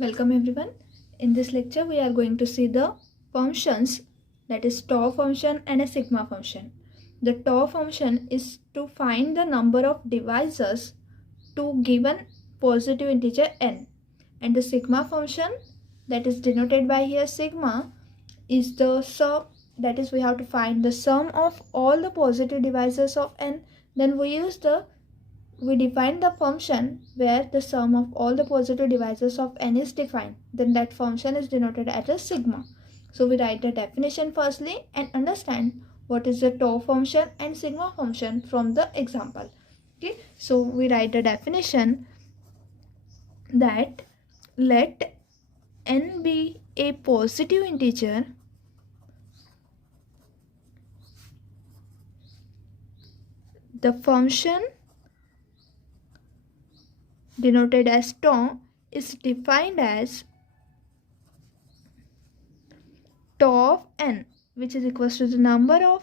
Welcome everyone. In this lecture we are going to see the functions, that is tau function and a sigma function. The tau function is to find the number of divisors to given positive integer n, and the sigma function, that is denoted by here sigma, is the sum, that is we have to find the sum of all the positive divisors of n. Then we define the function where the sum of all the positive divisors of n is defined. Then that function is denoted as a sigma. So we write the definition firstly and understand what is the tau function and sigma function from the example. Okay, so we write the definition that let n be a positive integer the function denoted as tau is defined as tau of n, which is equals to the number of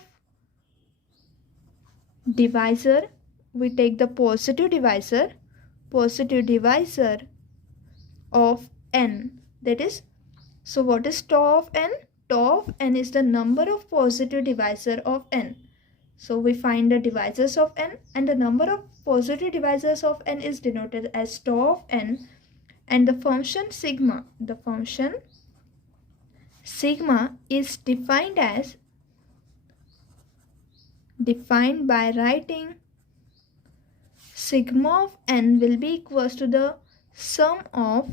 divisor. We take the positive divisor of n, that is, so what is tau of n? Tau of n is the number of positive divisor of n. So we find the divisors of n, and the number of positive divisors of n is denoted as tau of n, and the function sigma is defined by writing sigma of n will be equals to the sum of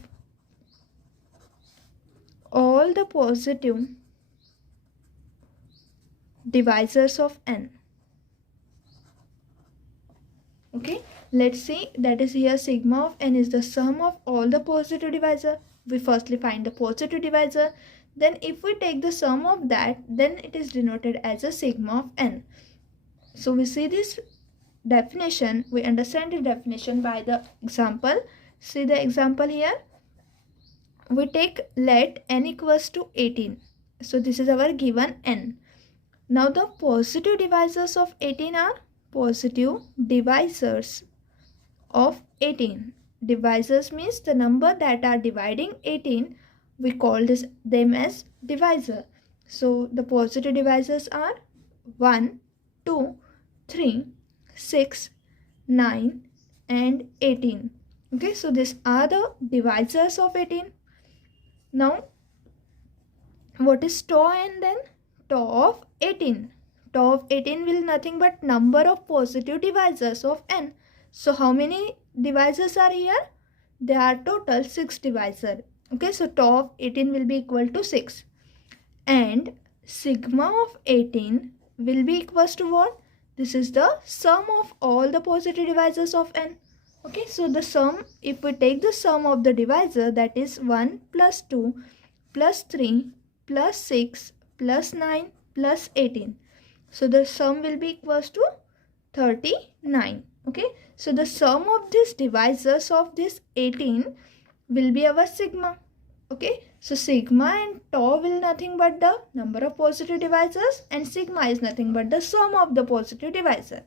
all the positive divisors of n. Okay, let's see, that is here sigma of n is the sum of all the positive divisor. We firstly find the positive divisor, then if we take the sum of that, then it is denoted as a sigma of n. So we see this definition, we understand the definition by the example. See the example here. We take let n equals to 18. So this is our given n. Now the positive divisors of 18 are positive divisors of 18. Divisors means the number that are dividing 18. We call them as divisor. So the positive divisors are 1, 2, 3, 6, 9 and 18. Okay, so these are the divisors of 18. Now what is tau n then? Tau of 18. Tau of 18 will nothing but number of positive divisors of n. So how many divisors are here? There are total 6 divisors. Okay, so tau of 18 will be equal to 6. And sigma of 18 will be equals to what? This is the sum of all the positive divisors of n. Okay, so the sum, if we take the sum of the divisor, that is 1 plus 2 plus 3 plus 6 plus 9 plus 18. So the sum will be equals to 39. Okay, so the sum of these divisors of this 18 will be our sigma. Okay, so sigma and tau will nothing but the number of positive divisors, and sigma is nothing but the sum of the positive divisor.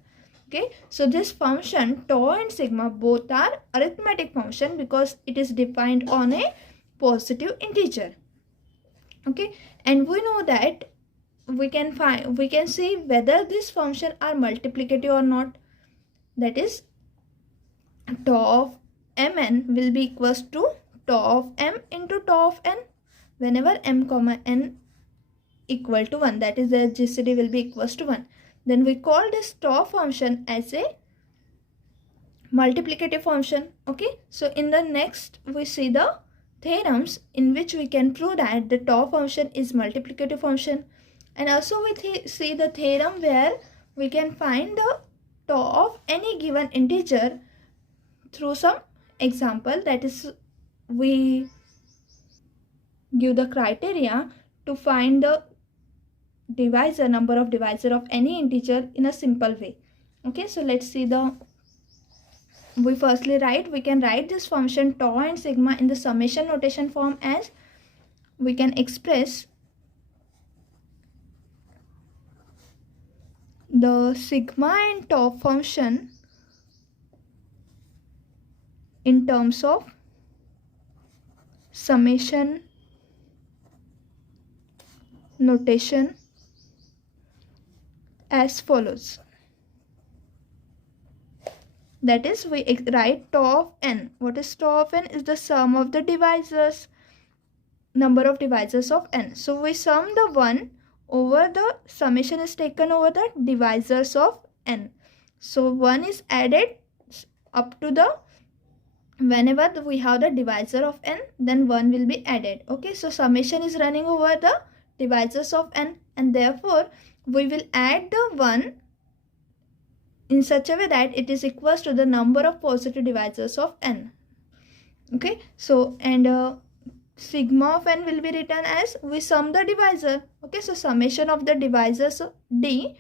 Okay, so this function tau and sigma both are arithmetic function because it is defined on a positive integer. Okay, and we know that we can see whether this function are multiplicative or not. That is, tau of mn will be equals to tau of m into tau of n whenever m comma n equal to 1, that is the GCD will be equals to 1. Then we call this tau function as a multiplicative function. Okay, so in the next we see the theorems in which we can prove that the tau function is multiplicative function, and also we see the theorem where we can find the tau of any given integer through some example, that is we give the criteria to find the number of divisor of any integer in a simple way. Okay, so let's see we can write this function tau and sigma in the summation notation form as we can express the sigma and tau function in terms of summation notation as follows. That is, we write tau of n. What is tau of n? Is the sum of the divisors, number of divisors of n. So we sum the 1 over the summation is taken over the divisors of n. So 1 is added up to the, whenever we have the divisor of n, then 1 will be added. Okay, so summation is running over the divisors of n, and therefore we will add the 1 in such a way that it is equals to the number of positive divisors of n. Okay, so and sigma of n will be written as, we sum the divisor. Okay, so summation of the divisors of d,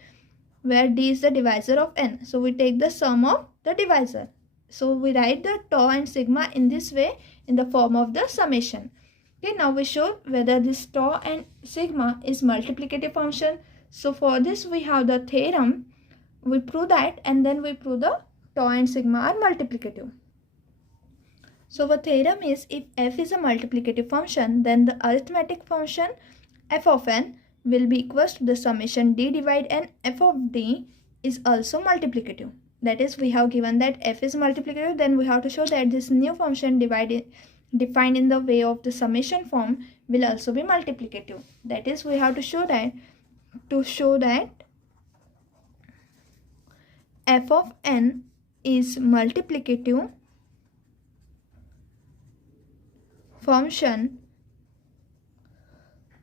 where d is the divisor of n. So we take the sum of the divisor. So we write the tau and sigma in this way in the form of the summation. Okay, now we show whether this tau and sigma is multiplicative function. So for this we have the theorem. We prove that, and then we prove the tau and sigma are multiplicative. So the theorem is, if f is a multiplicative function, then the arithmetic function f of n will be equals to the summation d divide n f of d is also multiplicative. That is, we have given that f is multiplicative, then we have to show that this new function defined in the way of the summation form will also be multiplicative. That is, we have to show that f of n is multiplicative function.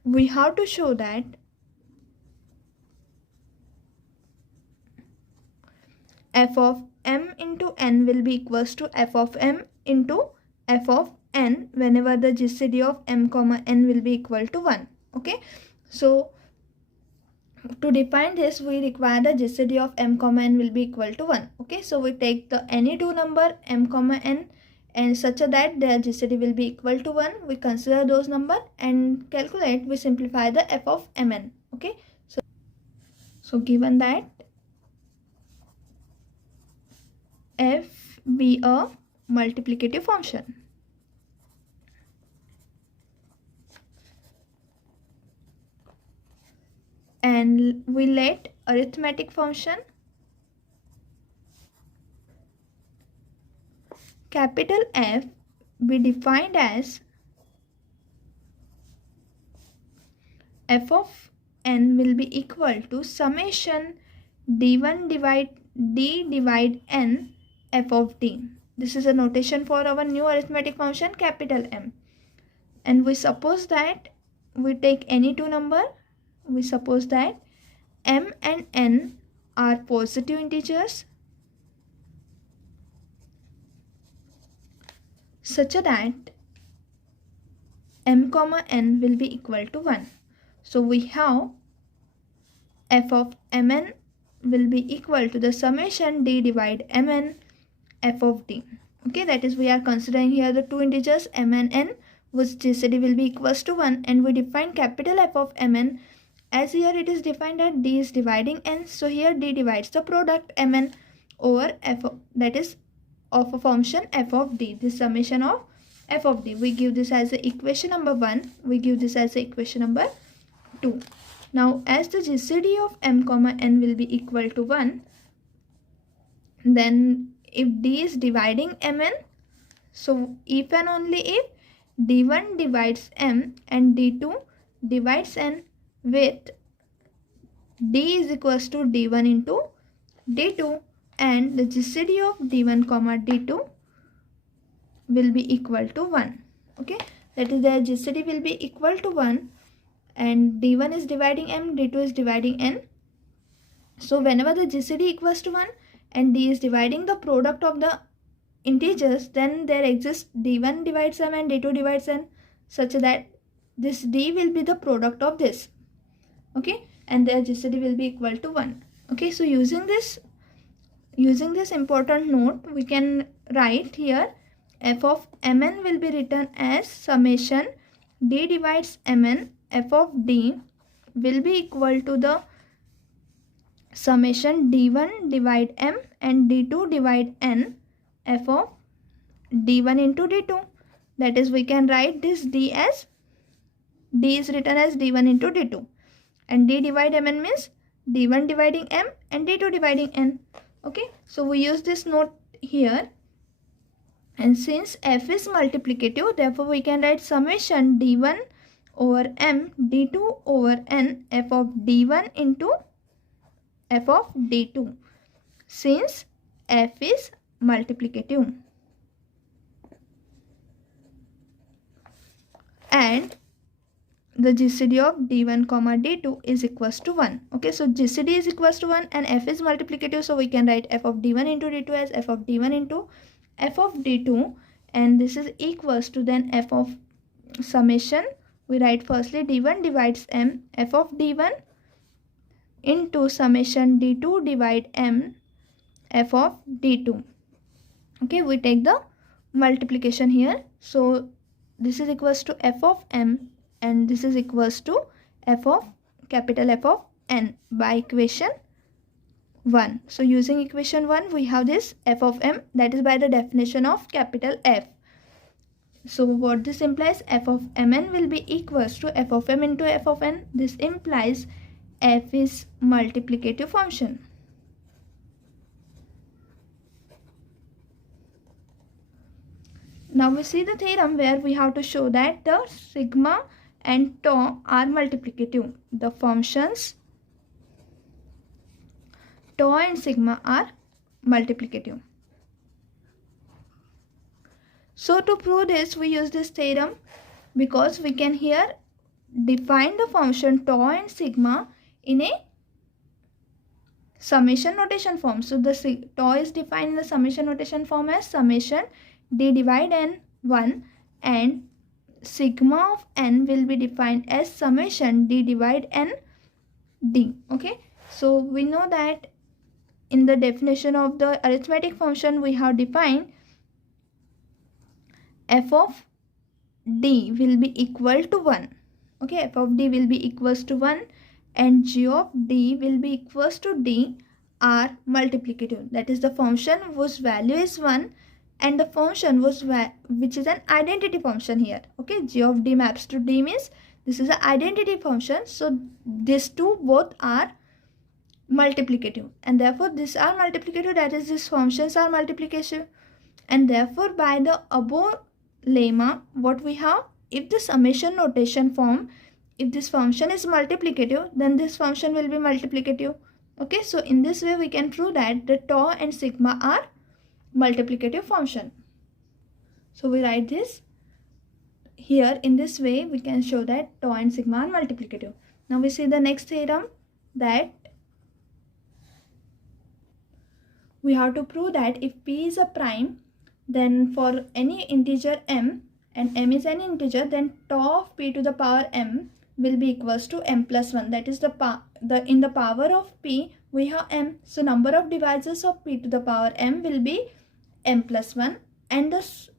We have to show that f of m into n will be equals to f of m into f of n whenever the GCD of m comma n will be equal to 1. Okay, so to define this, we require the GCD of m comma n will be equal to 1. Okay, so we take the any two number m comma n and such that their GCD will be equal to 1. We consider those number and calculate, we simplify the f of mn. Okay, so given that f be a multiplicative function, and we let arithmetic function capital F be defined as f of n will be equal to summation d1 divide n f of d. This is a notation for our new arithmetic function capital M. And we suppose that we take any two number. We suppose that m and n are positive integers such that m comma n will be equal to 1. So we have f of mn will be equal to the summation d divide mn f of d. Okay, that is, we are considering here the two integers m and n, which GCD will be equals to 1, and we define capital F of mn as here it is defined that d is dividing n. So here d divides the product mn over f of, that is of a function f of d, this summation of f of d. We give this as the equation number 1. We give this as the equation number 2. Now as the GCD of m comma n will be equal to 1, then if d is dividing mn, so if and only if d1 divides m and d2 divides n with d is equals to d1 into d2, and the GCD of d1 comma d2 will be equal to 1. Okay, that is, their GCD will be equal to 1, and d1 is dividing m, d2 is dividing n. So whenever the GCD equals to 1 and d is dividing the product of the integers, then there exists d1 divides m and d2 divides n, such that this d will be the product of this. Okay, and their GCD will be equal to 1. Okay, so using this important note, we can write here f of mn will be written as summation d divides mn f of d will be equal to the summation d1 divide m and d2 divide n f of d1 into d2. That is, we can write this d as, d is written as d1 into d2, and d divide mn means d1 dividing m and d2 dividing n. Okay, so we use this note here. And since f is multiplicative, therefore we can write summation d1 over m d2 over n f of d1 into f of d2, since f is multiplicative. And the GCD of d1 comma d2 is equals to 1. Okay, so GCD is equals to 1 and f is multiplicative, so we can write f of d1 into d2 as f of d1 into f of d2, and this is equals to then f of summation. We write firstly d1 divides m f of d1 into summation d2 divide m f of d2. Okay, we take the multiplication here, so this is equals to f of m and this is equals to f of capital F of n by equation 1. So using equation 1 we have this f of m, that is by the definition of capital F. So what this implies, f of mn will be equals to f of m into f of n. This implies f is multiplicative function. Now we see the theorem where we have to show that the sigma and tau are multiplicative. The functions tau and sigma are multiplicative. So to prove this, we use this theorem because we can here define the function tau and sigma in a summation notation form. So the tau is defined in the summation notation form as summation d divide n 1, and sigma of n will be defined as summation d divide n d. Okay, so we know that in the definition of the arithmetic function we have defined f of d will be equal to 1. Okay, f of d will be equals to 1 and g of d will be equals to d are multiplicative. That is the function whose value is 1 and the function which is an identity function here. Okay, g of d maps to d means this is an identity function. So these two both are multiplicative and therefore these are multiplicative, that is these functions are multiplicative, and therefore by the above lemma what we have, if the summation notation form, if this function is multiplicative then this function will be multiplicative. Okay, so in this way we can prove that the tau and sigma are multiplicative function. So we write this here in this way, we can show that tau and sigma are multiplicative. Now we see the next theorem, that we have to prove that if p is a prime, then for any integer m and m is an integer, then tau of p to the power m will be equals to m plus 1. That is in the power of p we have m, so number of divisors of p to the power m will be m plus 1, and this,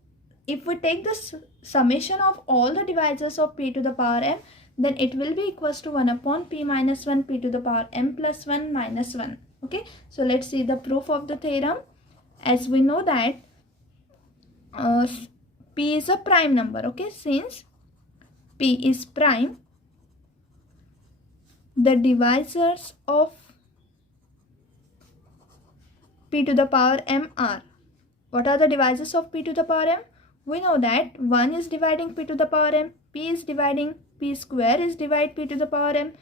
if we take the summation of all the divisors of p to the power m, then it will be equals to 1 upon p minus 1 p to the power m plus 1 minus 1. Okay, so let's see the proof of the theorem. As we know that p is a prime number. Okay, since p is prime, the divisors of p to the power m are, what are the divisors of p to the power m? We know that 1 is dividing p to the power m, p is dividing, p square is divide p to the power m,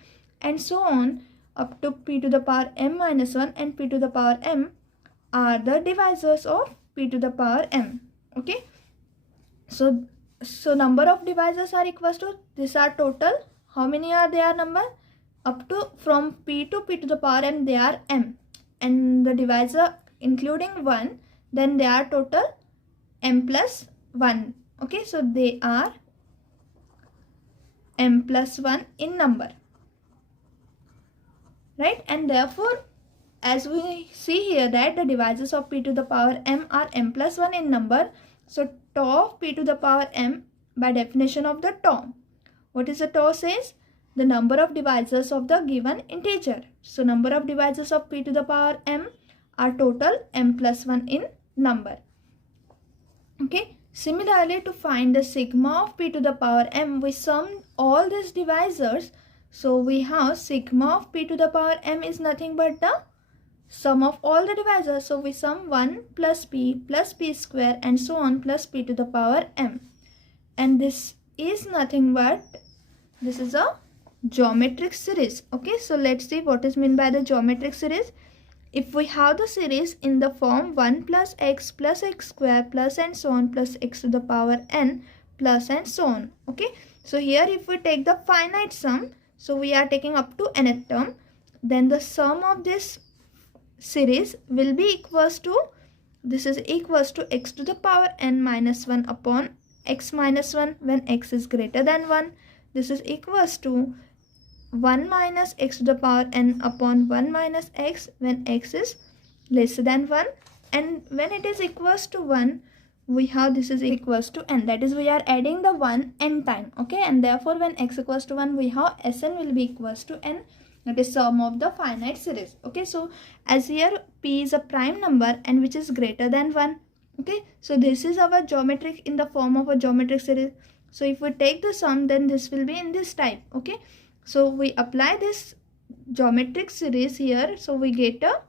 and so on up to p to the power m minus 1 and p to the power m are the divisors of p to the power m. Okay, so number of divisors are equals to, these are total, how many are there number, up to from p to the power m they are m, and the divisor including 1, then they are total m plus 1. Okay, so they are m plus 1 in number, right? And therefore as we see here that the divisors of p to the power m are m plus 1 in number, so tau of p to the power m by definition of the tau, what is the tau says? The number of divisors of the given integer. So number of divisors of p to the power m are total m plus 1 in number. Okay, Similarly, to find the sigma of p to the power m, we sum all these divisors. So we have sigma of p to the power m is nothing but the sum of all the divisors. So we sum 1 plus p square and so on plus p to the power m. And this is nothing but, this is a geometric series. Okay, so let's see what is meant by the geometric series. If we have the series in the form 1 plus x square plus and so on plus x to the power n plus and so on. Okay, so here if we take the finite sum, so we are taking up to nth term, then the sum of this series will be equals to, this is equals to x to the power n minus 1 upon x minus 1 when x is greater than 1. This is equals to 1 minus x to the power n upon 1 minus x when x is lesser than 1, and when it is equals to 1, we have this is equals to n, that is we are adding the 1 n time. Okay, and therefore when x equals to 1, we have Sn will be equals to n, that is sum of the finite series. Okay, so as here p is a prime number and which is greater than 1. Okay, so this is our geometric in the form of a geometric series. So if we take the sum, then this will be in this type. Okay, so we apply this geometric series here, so we get a,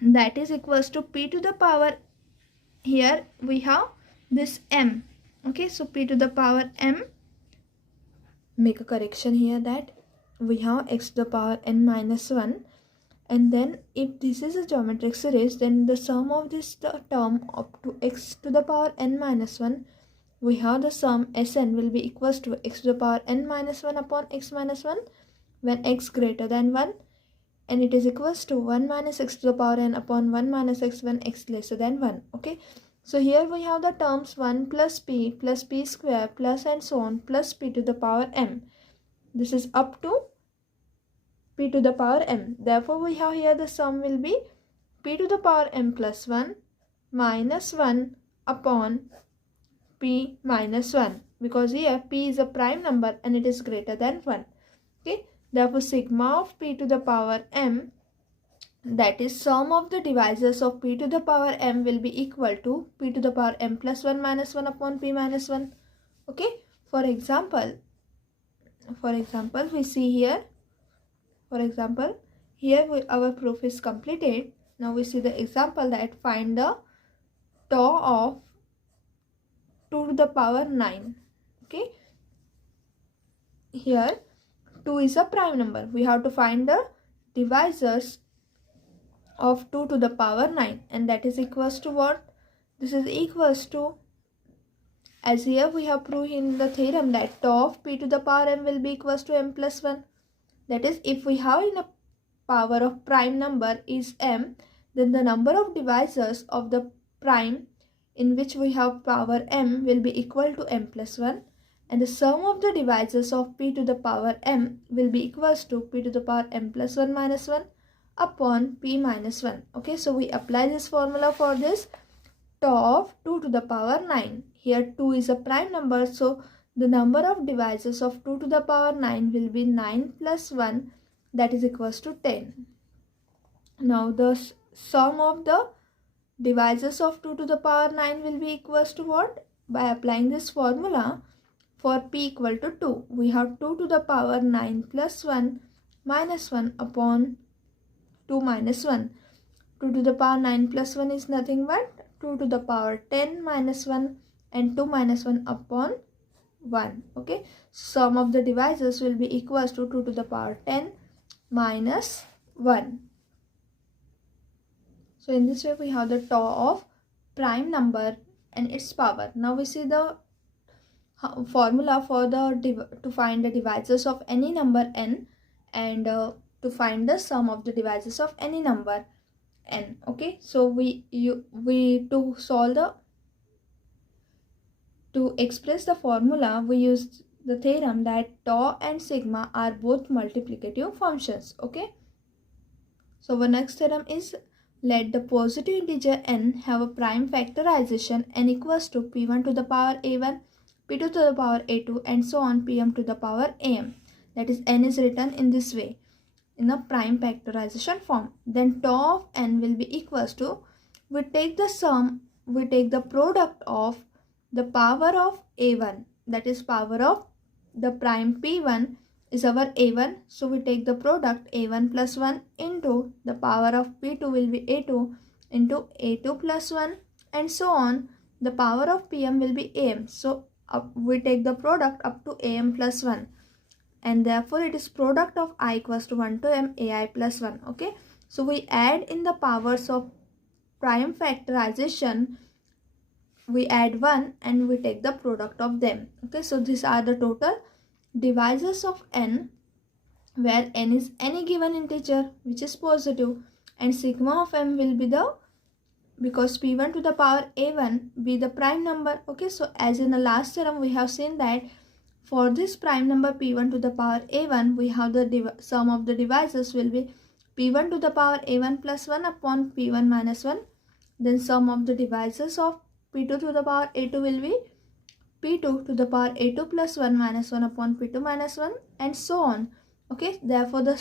that is equals to p to the power, here we have this m. Okay, so p to the power m, make a correction here that we have x to the power n minus 1, and then if this is a geometric series, then the sum of this term up to x to the power n minus 1, we have the sum Sn will be equals to x to the power n minus 1 upon x minus 1 when x greater than 1, and it is equals to 1 minus x to the power n upon 1 minus x when x lesser than 1. Okay, so here we have the terms 1 plus p square plus and so on plus p to the power m. This is up to p to the power m. Therefore we have here the sum will be p to the power m plus 1 minus 1 upon p minus 1, because here p is a prime number and it is greater than 1. Okay, therefore sigma of p to the power m, that is sum of the divisors of p to the power m, will be equal to p to the power m plus 1 minus 1 upon p minus 1. Okay, for example we see here, our proof is completed. Now we see the example that find the tau of 2 to the power 9. Okay, here 2 is a prime number. We have to find the divisors of 2 to the power 9, and that is equals to what? This is equals to, as here we have proved in the theorem that tau of p to the power m will be equals to m plus 1. That is, if we have in a power of prime number is m, then the number of divisors of the prime in which we have power m will be equal to m plus 1, and the sum of the divisors of p to the power m will be equals to p to the power m plus 1 minus 1 upon p minus 1. Okay, so we apply this formula for this tau of 2 to the power 9. Here 2 is a prime number, so the number of divisors of 2 to the power 9 will be 9 plus 1, that is equals to 10. Now the sum of the divisors of 2 to the power 9 will be equals to what? By applying this formula for p equal to 2, we have 2 to the power 9 plus 1 minus 1 upon 2 minus 1. 2 to the power 9 plus 1 is nothing but 2 to the power 10 minus 1 and 2 minus 1 upon 1. Okay, sum of the divisors will be equals to 2 to the power 10 minus 1. So in this way we have the tau of prime number and its power. Now we see the formula for the to find the divisors of any number n, and to find the sum of the divisors of any number n. Okay, so we to express the formula, we use the theorem that tau and sigma are both multiplicative functions. Okay, so our next theorem is, let the positive integer n have a prime factorization n equals to p1 to the power a1, p2 to the power a2, and so on pm to the power am. That is, n is written in this way in a prime factorization form. Then tau of n will be equals to, we take the product of the power of a1, that is power of the prime p1 is our a1. So we take the product a1 plus 1 into the power of p2 will be a2 into a2 plus 1, and so on. The power of pm will be am. So we take the product up to am plus 1, and therefore it is product of I equals to 1 to m ai plus 1. Okay, so we add in the powers of prime factorization, we add 1 and we take the product of them. Okay, so these are the total divisors of n, where n is any given integer which is positive, and sigma of m will be the, because p1 to the power a1 be the prime number. Okay, so as in the last theorem we have seen that for this prime number p1 to the power a1, we have the sum of the divisors will be p1 to the power a1 plus 1 upon p1 minus 1. Then sum of the divisors of p2 to the power a2 will be p2 to the power a2 plus 1 minus 1 upon p2 minus 1, and so on. Okay, therefore the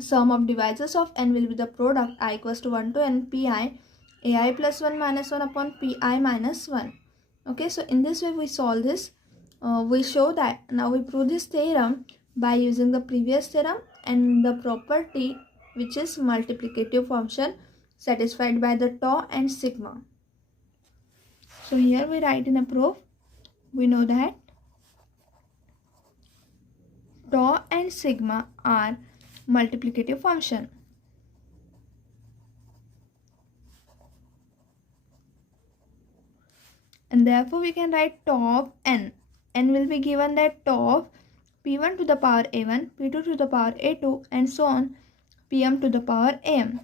sum of divisors of n will be the product I equals to 1 to n pi ai plus 1 minus 1 upon pi minus 1. Okay, so in this way we solve this. We show that now we prove this theorem by using the previous theorem and the property which is multiplicative function satisfied by the tau and sigma. So here we write in a proof. We know that tau and sigma are multiplicative function. And therefore we can write tau of n. N will be given that tau of p1 to the power a1, p2 to the power a2, and so on, pm to the power am.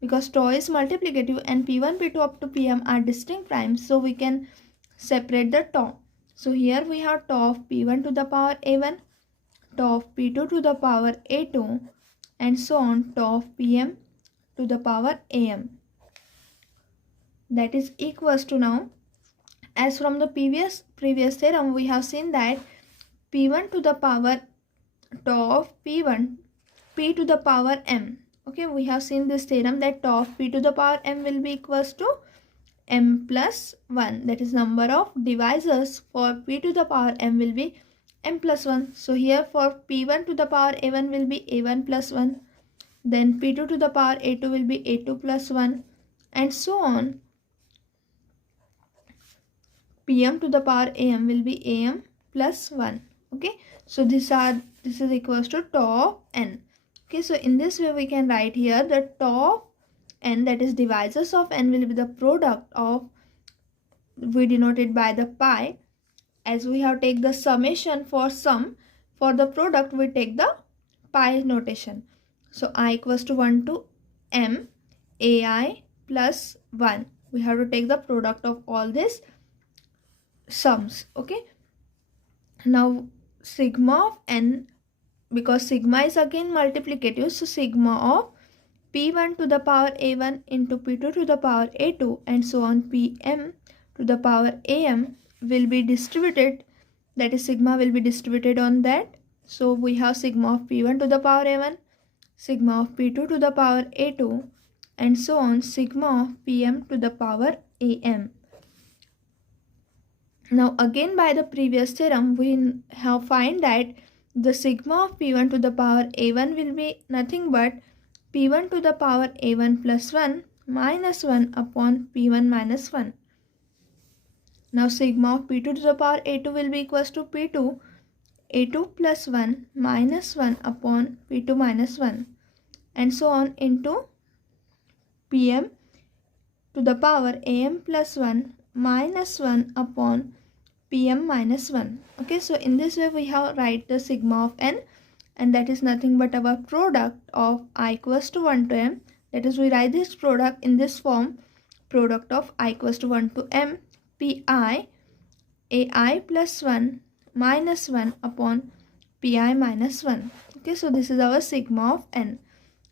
Because tau is multiplicative and p1, p2 up to pm are distinct primes, so we can separate the tau. So here we have tau of p1 to the power a1, tau of p2 to the power a2, and so on, tau of pm to the power am. That is equals to, now as from the previous theorem we have seen that p1 to the power tau of p1 p to the power m. Okay, we have seen this theorem that tau of p to the power m will be equals to m plus 1. That is number of divisors for p to the power m will be m plus 1. So here for p1 to the power a1 will be a1 plus 1. Then p2 to the power a2 will be a2 plus 1, and so on. pm to the power am will be am plus 1. Okay, so this is equals to tau of n. Okay, so in this way we can write here the tau of n, that is divisors of n, will be the product of, we denote it by the pi, as we have take the summation for sum. For the product we take the pi notation. So I equals to 1 to m ai plus 1. We have to take the product of all these sums. Okay, now sigma of n, because sigma is again multiplicative, so sigma of p1 to the power a1 into p2 to the power a2, and so on, pm to the power am will be distributed, that is sigma will be distributed on that. So we have sigma of p1 to the power a1, sigma of p2 to the power a2, and so on, sigma of pm to the power am. Now again by the previous theorem we have find that the sigma of p1 to the power a1 will be nothing but p1 to the power a1 plus 1 minus 1 upon p1 minus 1. Now sigma of p2 to the power a2 will be equals to p2 a2 plus 1 minus 1 upon p2 minus 1, and so on, into pm to the power am plus 1 minus 1 upon pm minus 1. Okay, so in this way we have write the sigma of n, and that is nothing but our product of I equals to 1 to m. That is, we write this product in this form, product of I equals to 1 to m pi ai plus 1 minus 1 upon pi minus 1. Okay, so this is our sigma of n,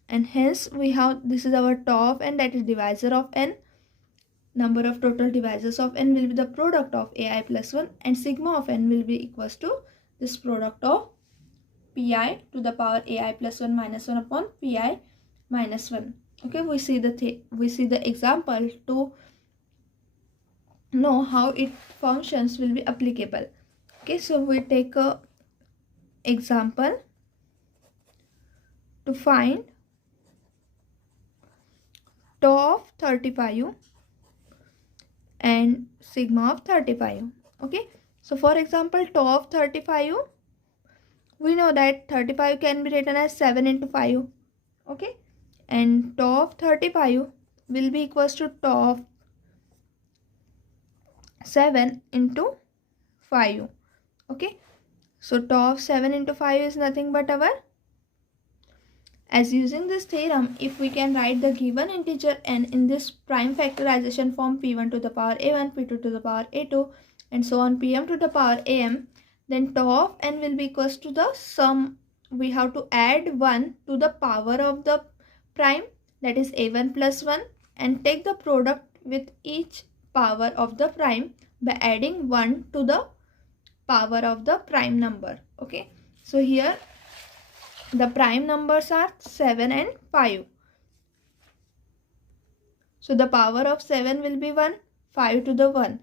and hence we have, this is our tau of n, that is divisor of n. Number of total divisors of n will be the product of ai plus 1, and sigma of n will be equals to this product of pi to the power ai plus 1 minus 1 upon pi minus 1. Okay, we see the example to know how it functions will be applicable. Okay, so we take a example to find tau of 35 and sigma of 35. Okay, so for example, tau of 35, we know that 35 can be written as 7 into 5. Okay, and tau of 35 will be equals to tau of 7 into 5. Okay, so tau of 7 into 5 is nothing but our, as using this theorem, if we can write the given integer n in this prime factorization form, p1 to the power a1, p2 to the power a2, and so on, pm to the power am, then tau of n will be equals to the sum. We have to add 1 to the power of the prime, that is a1 plus 1, and take the product with each power of the prime by adding 1 to the power of the prime number. Okay, so here the prime numbers are 7 and 5. So the power of 7 will be 1, 5 to the 1.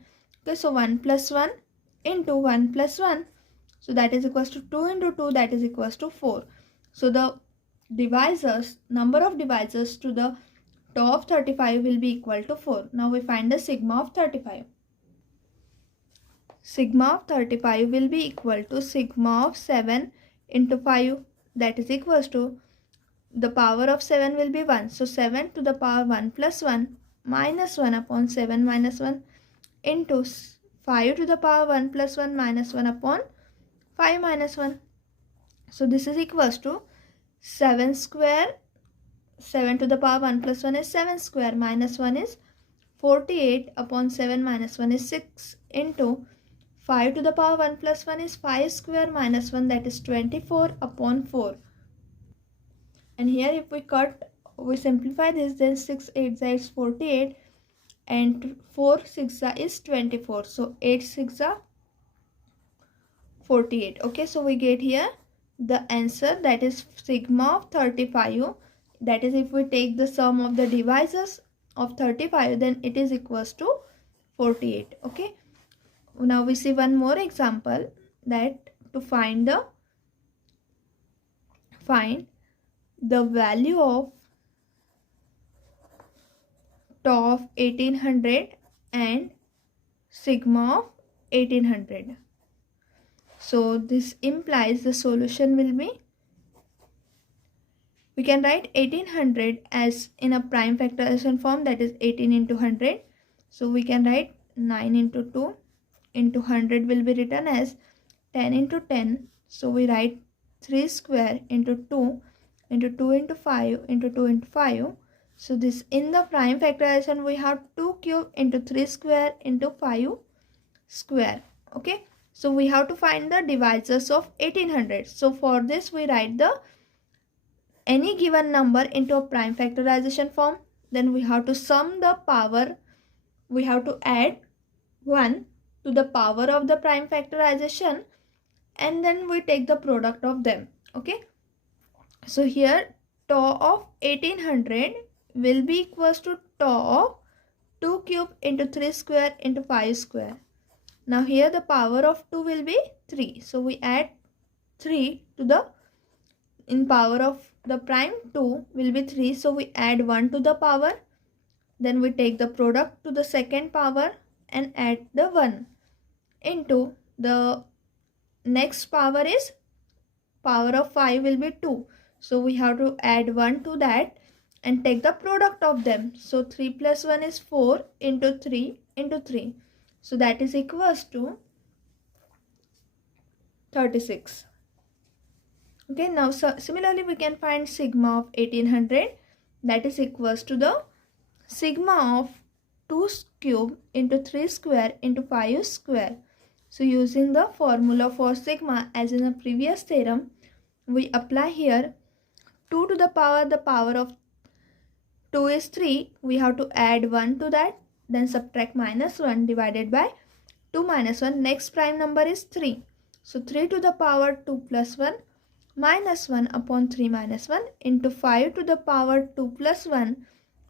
Okay, so 1 plus 1 into 1 plus 1. So that is equals to 2 into 2, that is equals to 4. So the divisors, number of divisors to the tau of 35 will be equal to 4. Now we find the sigma of 35. Sigma of 35 will be equal to sigma of 7 into 5, that is equals to, the power of 7 will be 1. So 7 to the power 1 plus 1 minus 1 upon 7 minus 1 into 5 to the power 1 plus 1 minus 1 upon 5 minus 1. So this is equals to 7 square. 7 to the power 1 plus 1 is 7 square, minus 1 is 48 upon 7 minus 1 is 6 into 5 to the power 1 plus 1 is 5 square minus 1, that is 24 upon 4. And here if we simplify this, then 6 8 is 48 and 4 6 is 24. So 8 6 48. Okay, so we get here the answer, that is sigma of 35. That is, if we take the sum of the divisors of 35, then it is equals to 48. Okay, now we see one more example, that to find the value of tau of 1800 and sigma of 1800. So this implies the solution will be, we can write 1800 as in a prime factorization form, that is 18 into 100. So we can write 9 into 2 into 100 will be written as 10 into 10. So we write 3 square into 2 into 2 into 5 into 2 into 5. So this, in the prime factorization we have 2 cube into 3 square into 5 square. Okay, so we have to find the divisors of 1800. So for this we write the any given number into a prime factorization form, then we have to sum the power, we have to add 1 to the power of the prime factorization, and then we take the product of them. Okay, so here tau of 1800 will be equals to tau of 2 cube into 3 square into 5 square. Now here the power of 2 will be 3. So we add 3 to the, in power of the prime 2 will be 3. So we add 1 to the power. Then we take the product to the second power and add the 1 into the next power is power of 5 will be 2. So we have to add 1 to that and take the product of them. So 3 plus 1 is 4 into 3 into 3. So that is equals to 36. Okay, now similarly we can find sigma of 1800, that is equals to the sigma of 2 cube into 3 square into 5 square. So using the formula for sigma as in the previous theorem, we apply here 2 to the power of 2 is 3. We have to add 1 to that, then subtract minus 1 divided by 2 minus 1. Next prime number is 3. So 3 to the power 2 plus 1 minus 1 upon 3 minus 1 into 5 to the power 2 plus 1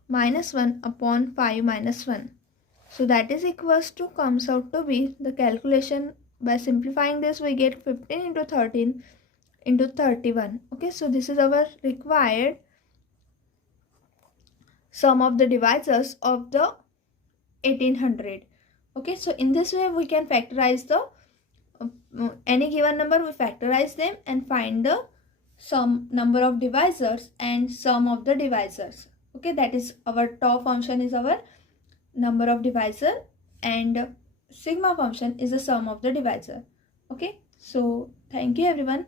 minus 1 upon 5 minus 1. So that is equals to, comes out to be, the calculation by simplifying this we get 15 into 13 into 31. Okay, so this is our required sum of the divisors of the 1800. Okay, so in this way we can factorize the any given number, we factorize them and find the sum number of divisors and sum of the divisors. Okay, that is our tau function is our number of divisor and sigma function is the sum of the divisor. Okay, so thank you everyone.